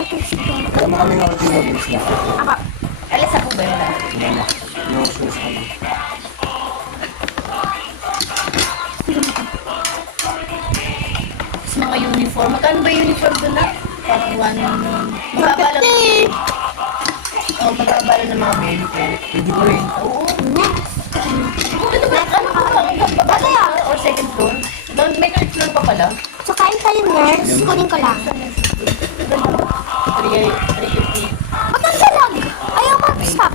artist ko. Kaya mo kami ng artist na. Ako. Alis ako ba yun? Yan na. Yung sa kami. Tapos mga uniform. Magkano ba yung uniform doon na? Parang magkabala. Oo, magkabala ng mga uniform. Hindi ko rin. Oo. Ano ba? Ano ba? Or second floor? Doon, may third floor pa pala. So, kain tayo, nurse. Kunin ko lang. 350. Ba't ang salag? Ayaw mag-stop.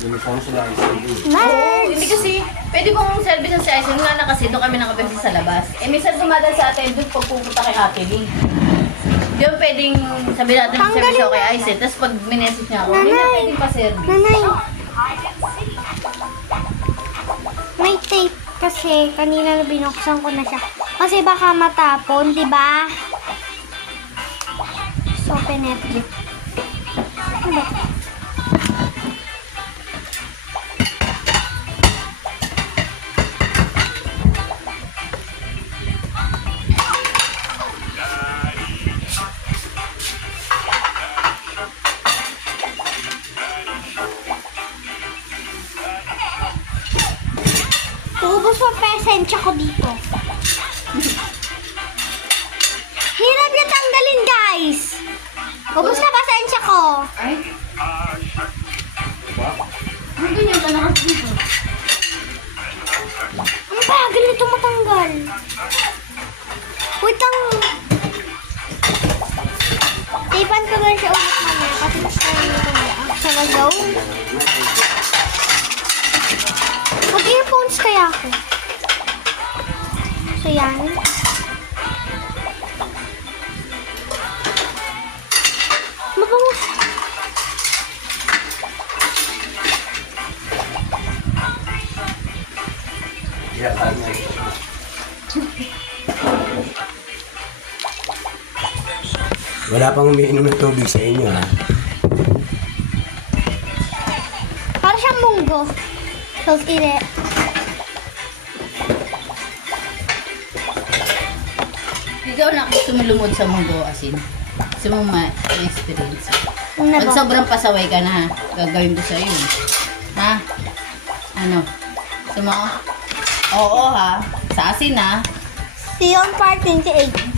Uniform sila. Oo, Nurse. hindi kasi, pwede bang service ng si Aizen nga na kasi doon kami nakapagsi sa labas. Eh, minsan dumadaan sa atin doon pag pupunta kay Ate Lee. Di ba pwedeng sabihin natin Tanggalin service ako kay mo. Aizen, tapos pag minesit niya ako, hindi na Nanay. pwedeng pa-service. Nanay. May tape kasi kanina na binuksan ko na siya. Kasi baka matapon, di ba? So, open it. Ano ba? Ubus pa presensya ko dito. Hirap niya tanggalin, guys. Ubus na pasensya ko. Ay? Ang ganyan ka na kasi dito. Ang bagal nito matanggal. Wait lang. Tipan ko na siya ulit mamaya kasi gusto ko na sa magaw. Mag-earphones kaya ako. So, yan. Mabangus. Yan, ano. Wala pang umiinom ng tubig sa inyo, ha? Para siyang munggo. So, tire. Ikaw na gusto mo lumod sa mundo asin. Gusto mo ma-experience. Una Pag ba? sobrang pasaway ka na, gagawin ko sa iyo. Ha? Ano? Gusto mo? Oo ha. Sa asin ha. See you on part 28.